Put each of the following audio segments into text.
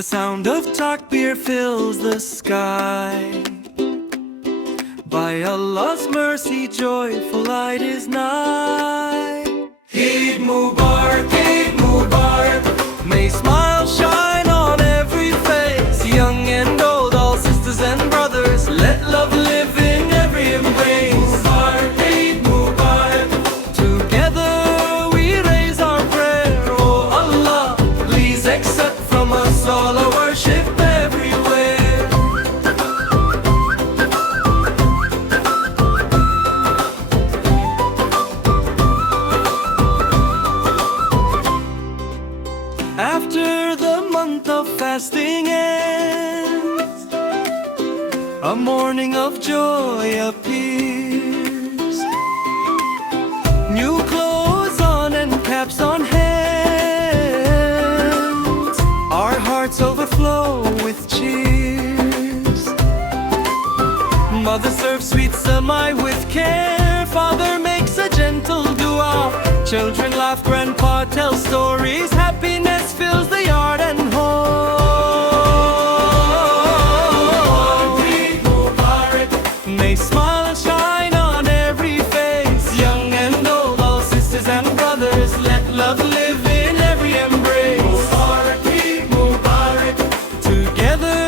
The sound of Takbeer fills the sky. By Allah's mercy, joyful Eid is nigh. Eid Mubarak, Eid Mubarak. May smiles shine on every face. Young and old, all sisters and brothers, let love live in every embrace. Mubarak, Eid Mubarak. Together we raise our prayer. Oh Allah, please accept from us all our worship everywhere. After the month of fasting ends, a morning of joy appears. New clothes on and caps on hands, our hearts overflow with cheers. Mother serves sweet semai with care. Father makes a gentle dua. Children laugh, grandpa tells stories. Happiness fills the yard and home. Eid Mubarak. May smile and shine on every face. Young and old, all sisters and brothers, let love live in every embrace. Mubarak, Eid Mubarak. Together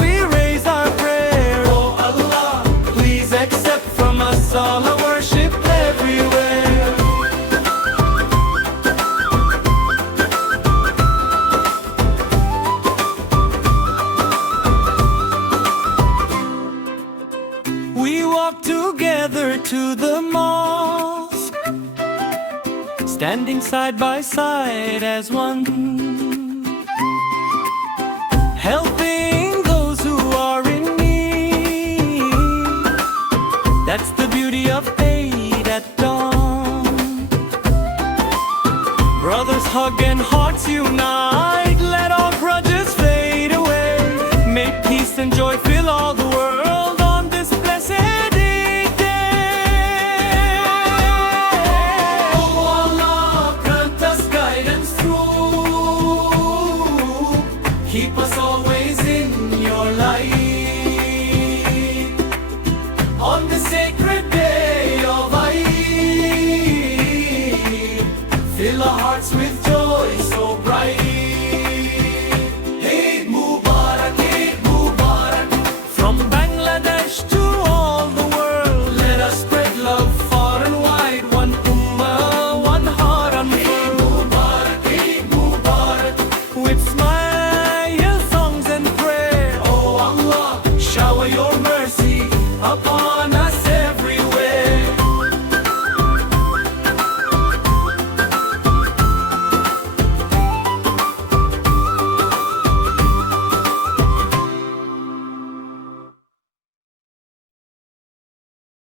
we raise our prayer. Oh Allah, please accept from us all our worship everywhere. We walk together to the mosque, standing side by side as one, helping those who are in need. That's the beauty of Eid at dawn. Brothers hug and hearts unite. Let all grudges fade away. May peace and joy fill all the world on this blessed Eid day. Oh Allah, grant us guidance through. Keep us always in your light. On the sacred day of Eid, fill our hearts with joy so bright. Eid Mubarak, Eid Mubarak. From Bangladesh to all the world, let us spread love far and wide. One Ummah, one heart unfurled. Eid Mubarak, Eid Mubarak. With smiles, songs and prayer, oh Allah, shower your mercy upon